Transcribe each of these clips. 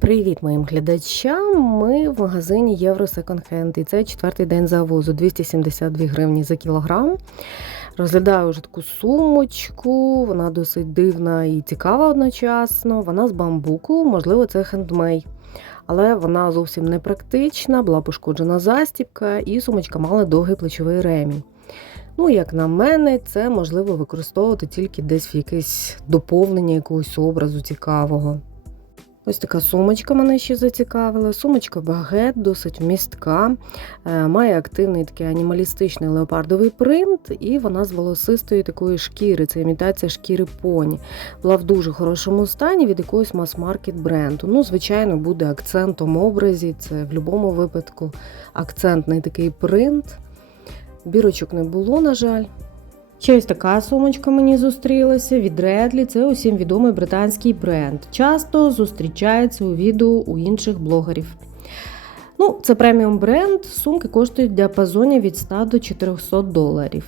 Привіт моїм глядачам! Ми в магазині Євро Second Hand і це четвертий день завозу 272 гривні за кілограм. Розглядаю вже таку сумочку, вона досить дивна і цікава одночасно. Вона з бамбуку, можливо, це хендмей. Але вона зовсім не практична, була пошкоджена застібка, і сумочка мала довгий плечовий ремінь. Ну, як на мене, це можливо використовувати тільки десь в якесь доповнення якогось образу цікавого. Ось така сумочка мене ще зацікавила. Сумочка багет, досить містка, е, має активний такий анімалістичний леопардовий принт, і вона з волосистої такої шкіри. Це імітація шкіри поні. Була в дуже хорошому стані від якогось мас-маркет бренду. Ну, звичайно, буде акцентом образі. Це в будь-якому випадку акцентний такий принт. Бірочок не було, на жаль. Ще така сумочка мені зустрілася від Редлі. Це усім відомий британський бренд. Часто зустрічається у відео у інших блогерів. Ну, це преміум бренд. Сумки коштують в діапазоні від 100 до 400 доларів.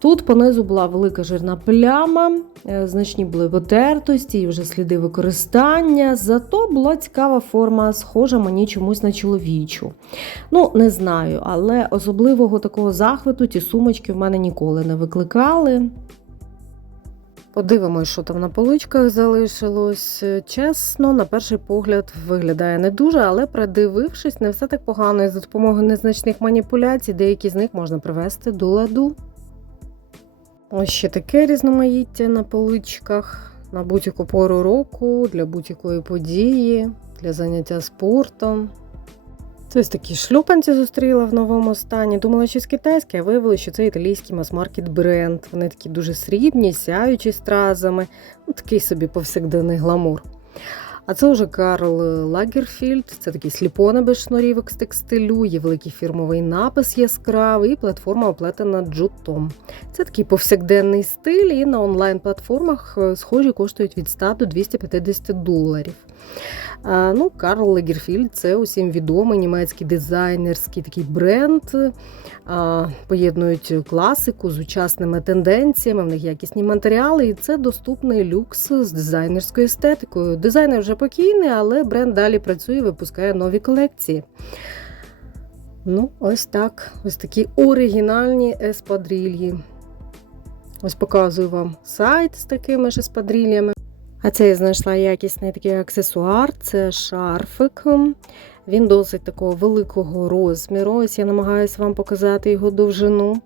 Тут понизу була велика жирна пляма, е, значні були потертості і вже сліди використання. Зато була цікава форма, схожа мені чомусь на чоловічу. Ну, не знаю, але особливого такого захвату ті сумочки в мене ніколи не викликали. Подивимось, що там на поличках залишилось. Чесно, на перший погляд виглядає не дуже, але придивившись, не все так погано. І за допомогою незначних маніпуляцій деякі з них можна привести до ладу. Ось ще таке різноманіття на поличках на будь-яку пору року, для будь-якої події, для заняття спортом. Це ось такі шлюпанці зустріла в новому стані. Думала, що з китайське, а виявилося, що це італійський мас-маркет бренд. Вони такі дуже срібні, сяючі стразами. Ну, такий собі повсякденний гламур. А це вже Карл Лагерфільд, це такий сліпони без шнурівок з текстилю, є великий фірмовий напис яскравий і платформа оплетена джутом. Це такий повсякденний стиль, і на онлайн-платформах е, схожі коштують від 100 до 250 доларів. Ну, Карл Лагерфільд це усім відомий німецький дизайнерський такий бренд. Поєднують класику з сучасними тенденціями, в них якісні матеріали, і це доступний люкс з дизайнерською естетикою. Дизайнер вже покійний, але бренд далі працює, випускає нові колекції. Ну, ось так. Ось такі оригінальні еспадрильї. Ось показую вам сайт з такими ж еспадрильями. А це я знайшла якісний такий аксесуар, це шарфик. Він досить такого великого розміру. Ось я намагаюся вам показати його довжину.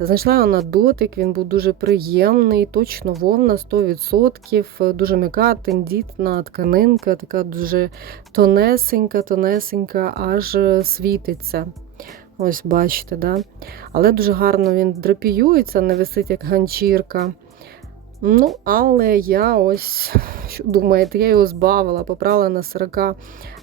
Знайшла його на дотик, він був дуже приємний, точно вовна 100%, дуже м'яка, тендітна тканинка, така дуже тонесенька, тонесенька, аж світиться. Ось, бачите, да? але дуже гарно він драпіюється, не висить як ганчірка. Ну, але я ось, що думаєте, я його збавила, поправила на 40 е,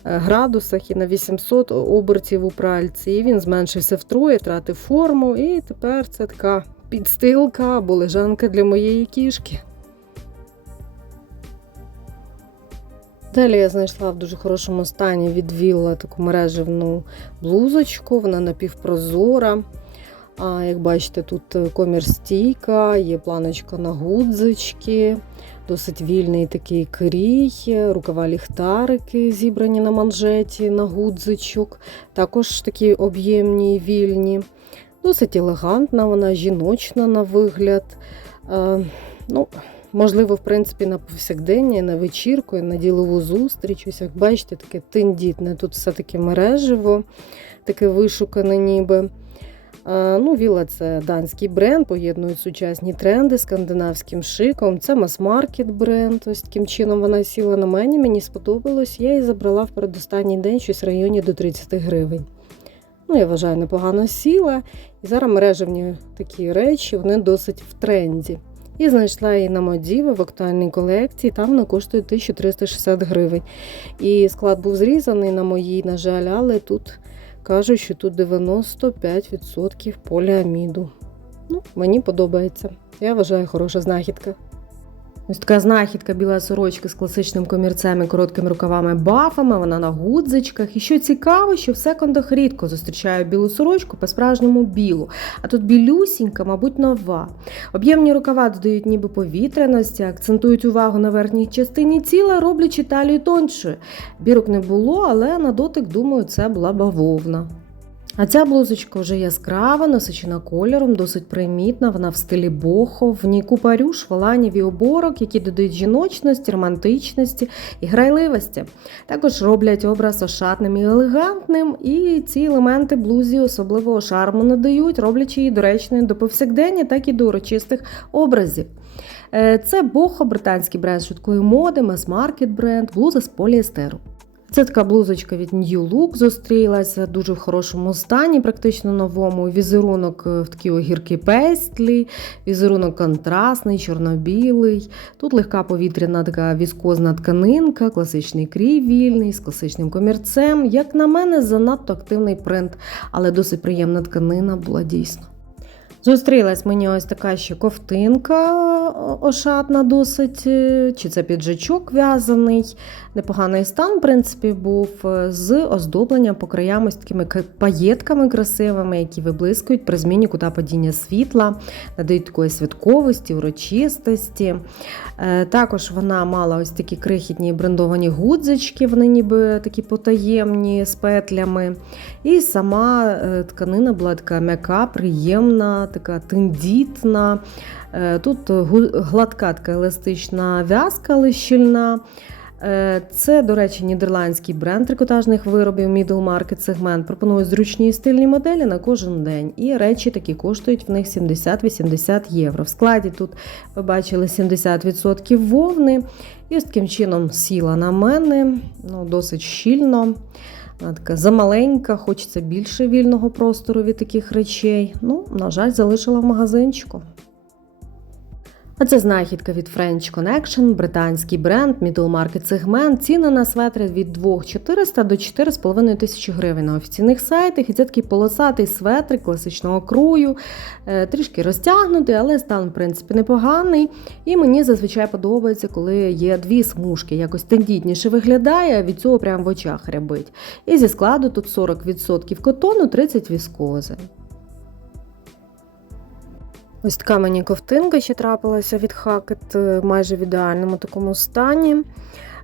градусах і на 800 обертів у пральці. І він зменшився втроє, втратив форму, і тепер це така підстилка або лежанка для моєї кішки. Далі я знайшла в дуже хорошому стані від Вілла таку мережевну блузочку, вона напівпрозора. А, Як бачите, тут комір стійка, є планочка на гудзички, досить вільний такий крій, рукава ліхтарики зібрані на манжеті на гудзичок. Також такі об'ємні, і вільні, досить елегантна, вона жіночна на вигляд. А, ну, Можливо, в принципі, на повсякдення, на вечірку, на ділову зустріч. Ось, як бачите, таке тендітне. Тут все-таки мережево, таке вишукане ніби. Ну, Віла це данський бренд, поєднують сучасні тренди скандинавським шиком. Це мас-маркет бренд. Ось таким чином вона сіла на мені, мені сподобалось. Я її забрала в передостанній день щось в районі до 30 гривень. Ну, Я вважаю, непогано сіла. І зараз мережевні такі речі вони досить в тренді. І знайшла її на Модіви в актуальній колекції, там вона коштує 1360 гривень. І склад був зрізаний на моїй, на жаль, але тут кажуть, що тут 95% поліаміду. Ну, Мені подобається. Я вважаю, хороша знахідка. Ось така знахідка біла сорочка з класичним комірцем і короткими рукавами бафами, вона на гудзичках. І що цікаво, що в секондах рідко зустрічаю білу сорочку по-справжньому білу. А тут білюсінька, мабуть, нова. Об'ємні рукава додають ніби повітряності, акцентують увагу на верхній частині тіла, роблячи талію тоншою. Бірок не було, але на дотик, думаю, це була бавовна. А ця блузочка вже яскрава, насичена кольором, досить примітна. Вона в стилі бохо, в ній купа рюш, і оборок, які додають жіночності, романтичності і грайливості. Також роблять образ ошатним і елегантним, і ці елементи блузі особливого шарму надають, роблячи її доречною до повсякдення, так і до урочистих образів. Е, Це бохо, британський бренд швидкої моди, мас-маркет бренд, блуза з поліестеру. Це така блузочка від New Look зустрілася дуже в хорошому стані, практично новому. Візерунок е, в такій огірки пестлі, візерунок контрастний, чорно-білий. Тут легка повітряна така віскозна тканинка, класичний крій вільний з класичним комірцем. Як на мене, занадто активний принт, але досить приємна тканина була дійсно. Зустрілась мені ось така ще ковтинка ошатна досить, е, чи це піджачок в'язаний. Непоганий стан, в принципі, був е, з оздобленням по краям ось такими паєтками красивими, які виблискують при зміні кута падіння світла, надають такої святковості, урочистості. Е, також вона мала ось такі крихітні брендовані гудзички, вони ніби такі потаємні з петлями. І сама тканина була така м'яка, приємна така тендітна. Е, тут гладка така еластична в'язка, але щільна. Е, це, до речі, нідерландський бренд трикотажних виробів Middle Market сегмент. Пропонує зручні і стильні моделі на кожен день. І речі такі коштують в них 70-80 євро. В складі тут ви бачили 70% вовни. І ось таким чином сіла на мене, ну, досить щільно. Вона така замаленька, хочеться більше вільного простору від таких речей. Ну, на жаль, залишила в магазинчику. А це знахідка від French Connection, британський бренд, middle market сегмент. Ціна на светри від 2400 до 4,5 тисячі гривень на офіційних сайтах. І це такий полосатий светрик класичного крою, е, трішки розтягнутий, але стан, в принципі, непоганий. І мені зазвичай подобається, коли є дві смужки, якось тендітніше виглядає, а від цього прямо в очах рябить. І зі складу тут 40% котону, 30% віскози. Ось така мені ковтинка ще трапилася від хакет е, майже в ідеальному такому стані.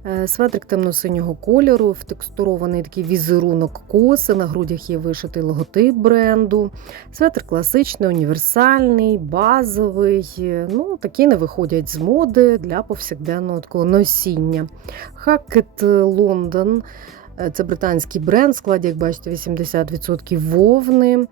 Е, светрик темно-синього кольору, втекстурований такий візерунок коси, на грудях є вишитий логотип бренду. Светр класичний, універсальний, базовий. Ну, Такі не виходять з моди для повсякденного такого носіння. Хакет Лондон. Е, це британський бренд, складі, як бачите, 80% вовни.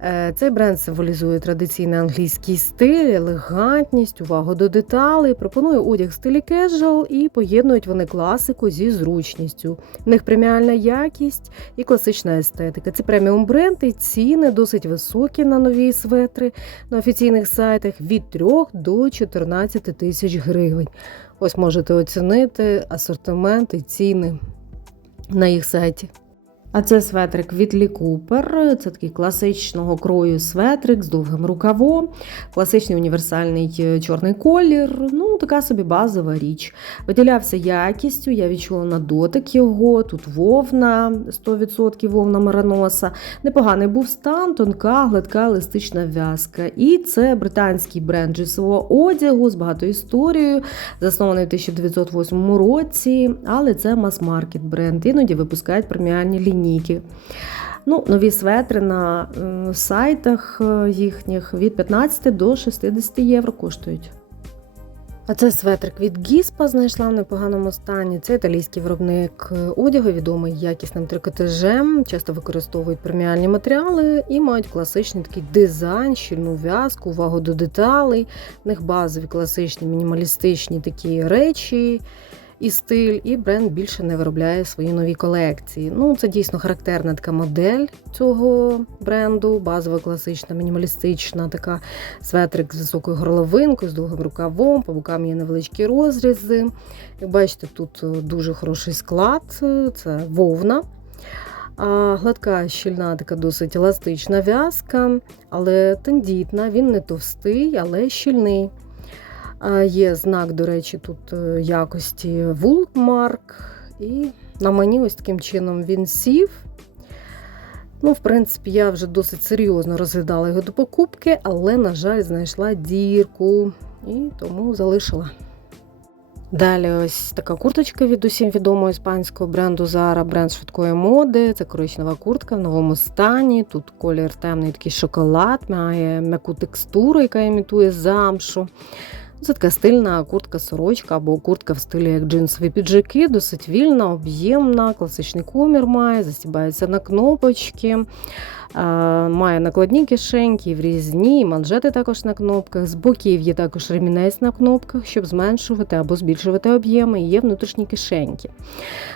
Е, цей бренд символізує традиційний англійський стиль, елегантність, увагу до деталей. Пропонує одяг в стилі кежуал і поєднують вони класику зі зручністю. В них преміальна якість і класична естетика. Це преміум бренд і ціни досить високі на нові светри на офіційних сайтах від 3 до 14 тисяч гривень. Ось можете оцінити асортимент і ціни на їх сайті. А це светрик від Лі Купер. Це такий класичного крою светрик з довгим рукавом, класичний універсальний е, чорний колір. Ну, така собі базова річ. Виділявся якістю, я відчула на дотик його. Тут вовна, 100% вовна мараноса. Непоганий був стан, тонка, гладка, еластична в'язка. І це британський бренд джинсового одягу з багатою історією, заснований в 1908 році, але це мас-маркет бренд. Іноді випускають преміальні лінійки. Ну, Нові светри на сайтах е, їхніх від 15 до 60 євро коштують. А це светрик від Гіспа знайшла в непоганому стані. Це італійський виробник одягу, відомий якісним трикотажем, часто використовують преміальні матеріали і мають класичний такий дизайн, щільну в'язку, увагу до деталей. В них базові класичні мінімалістичні такі речі і стиль, і бренд більше не виробляє свої нові колекції. Ну, це дійсно характерна така модель цього бренду, базова, класична, мінімалістична, така светрик з високою горловинкою, з довгим рукавом, по бокам є невеличкі розрізи. Як бачите, тут е, дуже хороший склад, це вовна. А Гладка щільна, така досить еластична в'язка, але тендітна, він не товстий, але щільний. Є знак, до речі, тут е, якості Вулмарк. І на мені ось таким чином він сів. Ну, в принципі, я вже досить серйозно розглядала його до покупки, але, на жаль, знайшла дірку і тому залишила. Далі ось така курточка від усім відомого іспанського бренду Zara, бренд швидкої моди. Це коричнева куртка в новому стані. Тут колір темний такий шоколад, має м'яку текстуру, яка імітує замшу. Це така стильна куртка-сорочка або куртка в стилі як джинсові піджаки, досить вільна, об'ємна, класичний комір має, застібається на кнопочки. Має накладні кишеньки, врізні, і манжети також на кнопках. З боків є також ремінець на кнопках, щоб зменшувати або збільшувати об'єми. І є внутрішні кишеньки.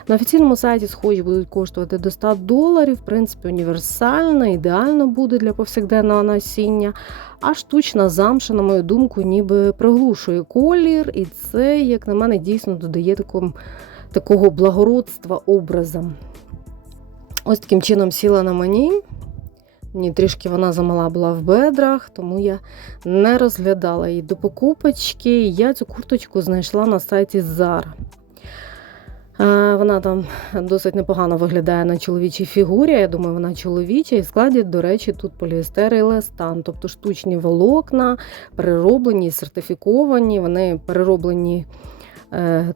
На офіційному сайті схожі будуть коштувати до 100 доларів. В принципі, універсальна, ідеально буде для повсякденного носіння. А штучна замша, на мою думку, ніби приглушує колір, і це, як на мене, дійсно додає такому, такого благородства образам. Ось таким чином сіла на мені. Мені трішки вона замала була в бедрах, тому я не розглядала її до покупочки. Я цю курточку знайшла на сайті Zara. Вона там досить непогано виглядає на чоловічій фігурі. Я думаю, вона чоловіча. І в складі, до речі, тут поліестер і еластан, тобто штучні волокна, перероблені, сертифіковані, вони перероблені.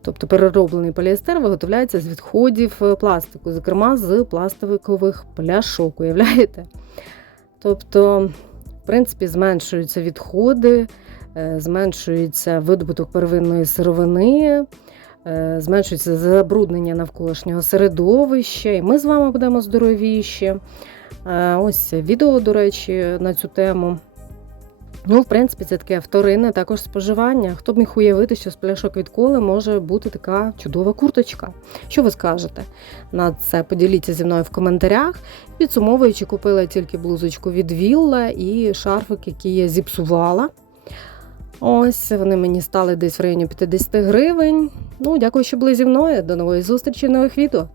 Тобто перероблений поліестер виготовляється з відходів пластику, зокрема з пластикових пляшок, уявляєте? Тобто, в принципі, зменшуються відходи, зменшується видобуток первинної сировини, зменшується забруднення навколишнього середовища, і ми з вами будемо здоровіші. Ось відео, до речі, на цю тему. Ну, в принципі, це таке вторинне також споживання. Хто б міг уявити, що з пляшок від коли може бути така чудова курточка. Що ви скажете на це? Поділіться зі мною в коментарях. Підсумовуючи, купила тільки блузочку від Вілла і шарфик, який я зіпсувала. Ось вони мені стали десь в районі 50 гривень. Ну, дякую, що були зі мною. До нової зустрічі нових відео.